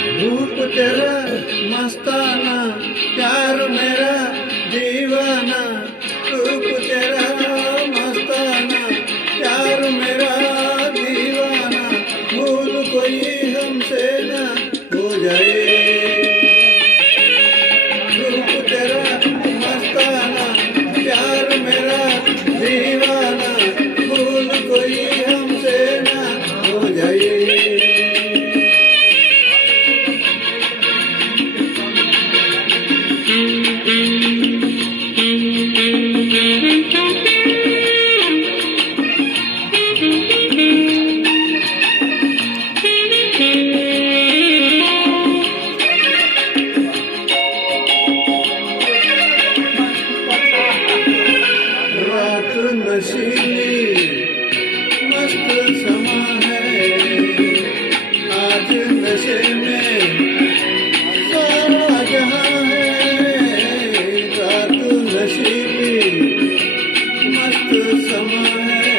रूप तेरा मस्ताना, प्यार मेरा दीवाना। रूप तेरा मस्ताना, प्यार मेरा दीवाना। भूल कोई हमसे ना हो जाए। रूप तेरा मस्ताना, प्यार मेरा दीवाना। भूल कोई हमसे ना हो जाए। रात नशीली मस्त समा है, आज नशे में सारा जहां है। रात नशीली मस्त समा है,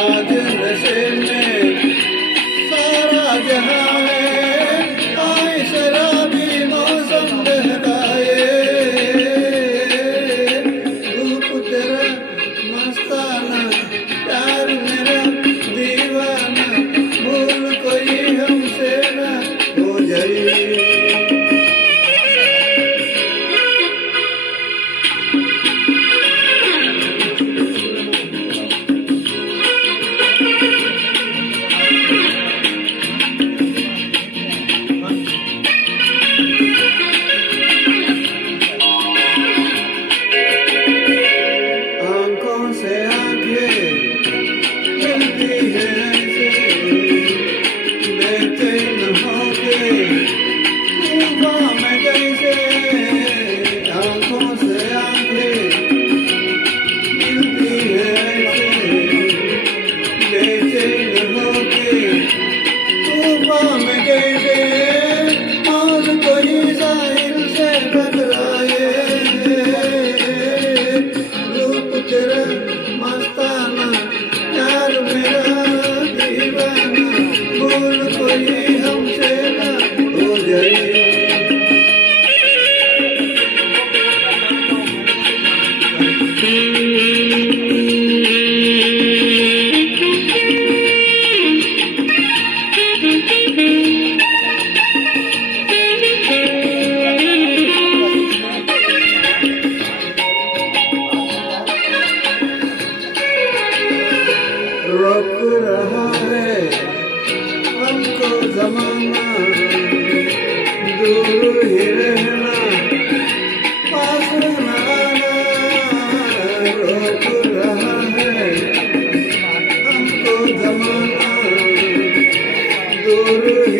आज नशे में सारा जहां है। आए शराबी मौसम बहकाए। तेरा मस्ताना, प्यार मेरा दीवाना। भूल कोई हमसे ना हो जाए। आंखों से आंखें मिलती है ऐसे, बेचैन होके तूफान में जैसे। आंखों से आंखें मिलती है ऐसे, बेचैन होके तूफान में जैसे। आज कोई साहिल से टकराए। रूप तेरा मस्ताना, प्यार मेरा दीवाना। भूल कोई हमसे ना हो जाए। रोक रहा है हमको जमाना, दूर ही रहना, पास न आना। रोक रहा है हमको जमाना, दूर ही